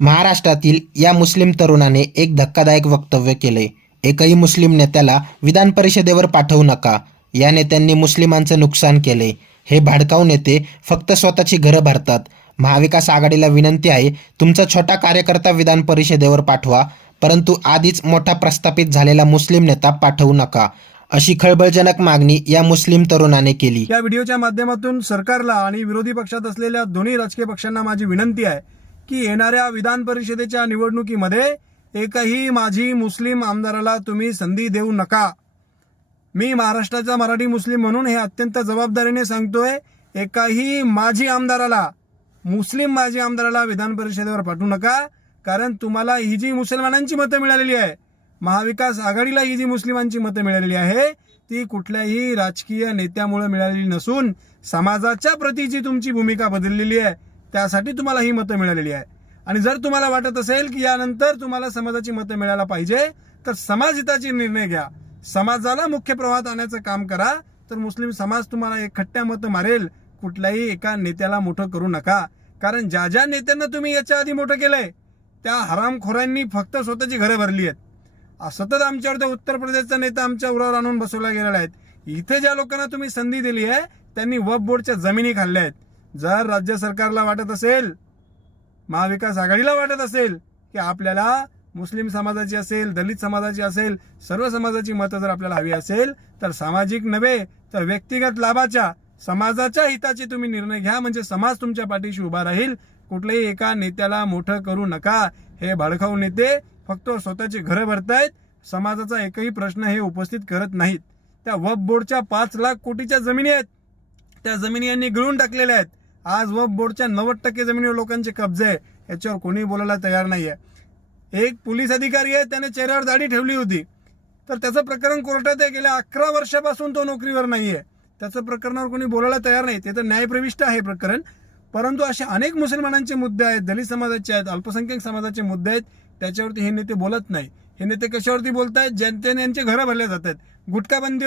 महाराष्ट्रातील या मुस्लिम तरुणाने एक धक्कादायक वक्तव्य केले. एकही मुस्लिम नेत्याला विधान परिषदेवर पाठवू नका. या नेत्यांनी मुस्लिमांचं नुकसान केले. हे भाडकाऊ नेते फक्त स्वतःची घरं भरतात. महाविकास आघाडीला विनंती आहे तुमचा छोटा कार्यकर्ता विधान परिषदेवर पाठवा परंतु आधीच मोठा प्रस्थापित झालेला मुस्लिम नेता पाठवू नका अशी खळबळजनक मागणी या मुस्लिम तरुणाने केली. या व्हिडिओच्या माध्यमातून सरकारला आणि विरोधी पक्षात असलेल्या दोन्ही राजकीय पक्षांना माझी विनंती आहे. की येणाऱ्या विधान परिषदेच्या निवडणुकीमध्ये एकही माझी मुस्लिम आमदाराला तुम्ही संधी देऊ नका. मी महाराष्ट्राचा मराठी मुस्लिम म्हणून हे अत्यंत जबाबदारीने सांगतोय एकाही माझी आमदाराला मुस्लिम माझी आमदाराला विधान परिषदेवर पाठवू नका कारण तुम्हाला ही जी मुसलमानांची मतं मिळालेली आहे महाविकास आघाडीला ही जी मुस्लिमांची मतं मिळालेली आहे ती कुठल्याही राजकीय नेत्यामुळे मिळालेली नसून समाजाच्या प्रतीची तुमची भूमिका बदललेली आहे. त्यासाठी तुम्हाला ही मतं मिळालेली आहे. आणि जर तुम्हाला वाटत असेल की यानंतर तुम्हाला समाजाची मतं मिळायला पाहिजे तर समाजहिताचे निर्णय घ्या. समाजाला मुख्य प्रवाहात आणण्याचं काम करा तर मुस्लिम समाज तुम्हाला एक खट्ट्या मतं मारेल. कुठल्याही एका नेत्याला मोठं करू नका. कारण ज्या ज्या नेत्यांना तुम्ही याच्या आधी मोठं केलंय त्या हरामखोरांनी फक्त स्वतःची घरं भरली आहेत. सतत आमच्यावर त्या उत्तर प्रदेशचा नेता आमच्या उरावर आणून बसवला गेलेला आहेत. इथे ज्या लोकांना तुम्ही संधी दिली आहे त्यांनी वफ बोर्डच्या जमिनी खाल्ल्या आहेत. जर राज्य सरकारला वाटत असेल महाविकास आघाडीला वाटत असेल की आपल्याला मुस्लिम समाजाची असेल दलित समाजाची असेल सर्व समाजाची मतं जर आपल्याला हवी असेल तर सामाजिक नव्हे तर व्यक्तिगत लाभाच्या समाजाच्या हिताचे तुम्ही निर्णय घ्या. म्हणजे समाज तुमच्या पाठीशी उभा राहील. कुठल्याही एका नेत्याला मोठं करू नका. हे भडकाऊ नेते फक्त स्वतःची घरं भरतायत. समाजाचा एकही प्रश्न हे उपस्थित करत नाहीत. त्या वफ बोर्डच्या पाच लाख कोटीच्या जमिनी आहेत. त्या जमिनी यांनी गिळून टाकलेल्या आहेत. आज वफ बोर्डच्या नव्वद टक्के जमिनीवर लोकांचे कब्जे आहे. याच्यावर कोणी बोलायला तयार नाही आहे एक पोलीस अधिकारी आहे त्याने चेहऱ्यावर दाढी ठेवली होती. तर त्याचं प्रकरण कोर्टात आहे गेल्या अकरा वर्षापासून तो नोकरीवर नाही आहे त्याचं प्रकरणावर कोणी बोलायला तयार नाही. ते तर न्यायप्रविष्ट आहे प्रकरण. परंतु असे अनेक मुसलमानांचे मुद्दे आहेत दलित समाजाचे आहेत अल्पसंख्याक समाजाचे मुद्दे आहेत त्याच्यावरती हे नेते बोलत नाही. हे नेते कशावरती बोलतायत? जनतेने यांचे घरं भरले जात आहेत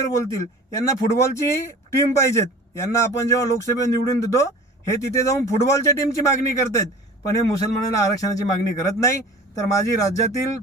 बोलतील. यांना फुटबॉलची टीम पाहिजेत. यांना आपण जेव्हा लोकसभेत निवडून देतो हे तिथे जाऊन फुटबॉलच्या टीमची मागणी करतात पण हे मुसलमानांना आरक्षणाची मागणी करत नाही. तर माझी राज्यातील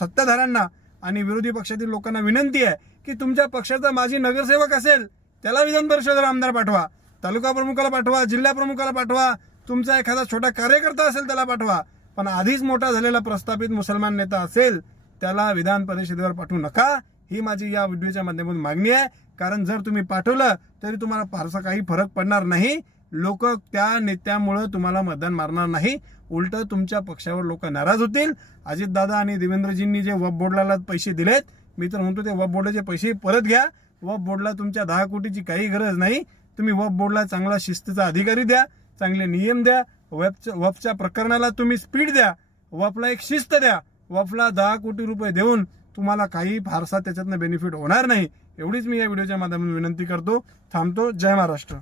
सत्ताधाऱ्यांना आणि विरोधी पक्षातील लोकांना विनंती आहे की तुमच्या पक्षाचा माजी नगरसेवक असेल त्याला विधान परिषदेला आमदार पाठवा. तालुका प्रमुखाला पाठवा जिल्हा प्रमुखाला पाठवा तुमचा एखादा छोटा कार्यकर्ता असेल त्याला पाठवा. पण आधीच मोठा झालेला प्रस्थापित मुसलमान नेता असेल त्याला विधान परिषदेवर पाठवू नका. ही माझी या व्हिडिओच्या माध्यमातून मागणी आहे. कारण जर तुम्ही पाठवलं तरी तुम्हाला फारसा काही फरक पडणार नाही. लोक त्या नेत्यामुळं तुम्हाला मतदान मारणार नाही. उलट तुमच्या पक्षावर लोक नाराज होतील. अजितदादा आणि देवेंद्रजींनी जे वब बोर्डला पैसे दिलेत मी तर म्हणतो ते वब बोर्डाचे पैसे परत घ्या. वब बोर्डला तुमच्या दहा कोटीची काही गरज नाही. तुम्ही वब बोर्डला चांगला शिस्तीचा अधिकारी द्या चांगले नियम द्या वबच्या वफच्या प्रकरणाला तुम्ही स्पीड द्या वफला एक शिस्त द्या वफला दहा कोटी रुपये देऊन तुम्हाला काही फारसा त्याच्यातनं बेनिफिट होणार नाही. एवढीच मी या व्हिडिओच्या माध्यमातून विनंती करतो. थांबतो. जय महाराष्ट्र.